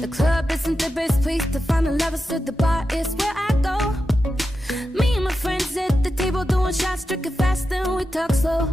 The club isn't the best place to find a lover, so the bar is where I go. Me and my friends at the table doing shots, drinking fast and we talk slow.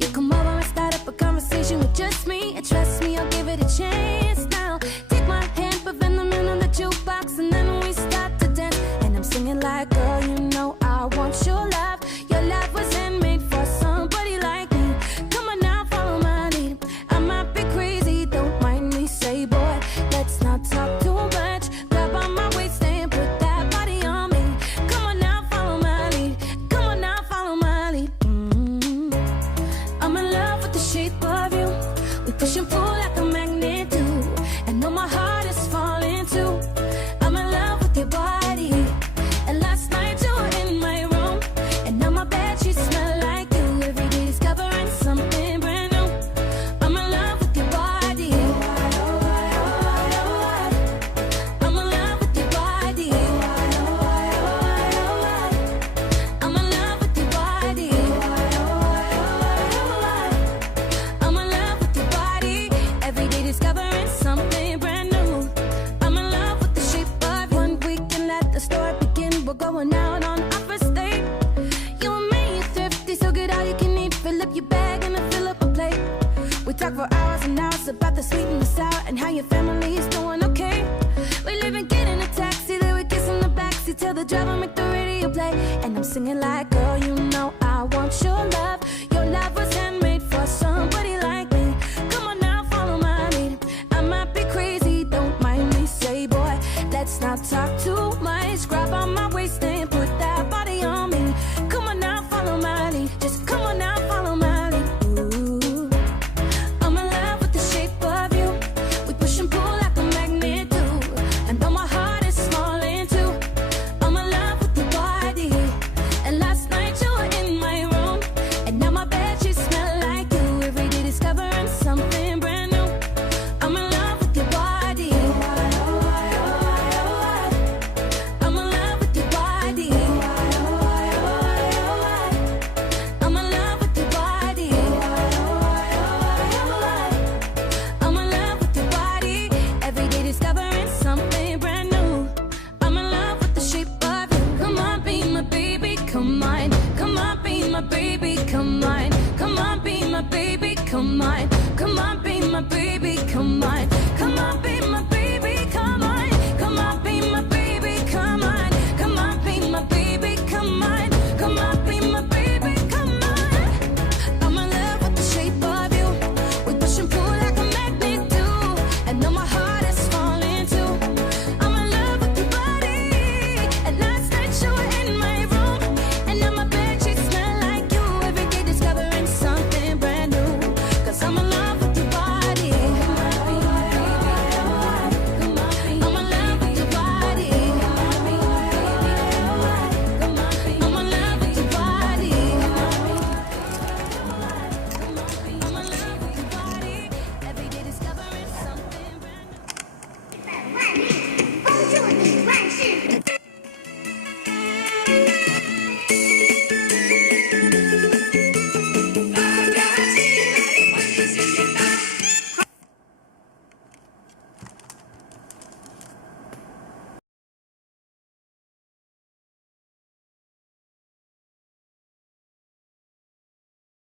You come over and start up a conversation with just me, and trust me, I'll give it a chance. Now take my hand, put venom in on the jukebox, and then we start to dance. And I'm singing like, girl, you know I want your love. Your love was handmade for somebody like me. Come on now, follow my lead. I might be crazy, don't mind me, say boy, let's not talk too much. Grab on my waist and put that body on me. Come on now, follow my lead. Come on now, follow my lead. I'm in love with the shape of you. We push and pull like a magnet do. And know my heart is falling too. I'm in love with your body. And last night you were in my room, and now my bed sheets smell like you. Every day discovering something brand new. I'm in love with your body. I'm in love with your body. I'm in love with your body. I'm in love with your body. Every day discovering something brand new. I'm in love with the shape of you. One weekend let the story begin. We're going out on our first date. You and me, you're thrifty, so get all you can eat. Fill up your bag and then fill up a plate. We talk for hours and hours about the sweet and the sour, and how your family is doing okay. We live and get in a taxi, then we kiss in the backseat, tell the driver make the radio play. And I'm singing like, girl, you know I want your love. Your love was handmade for somebody like me. Come on now, follow my lead. I might be crazy, don't mind me, say boy, let's not talk too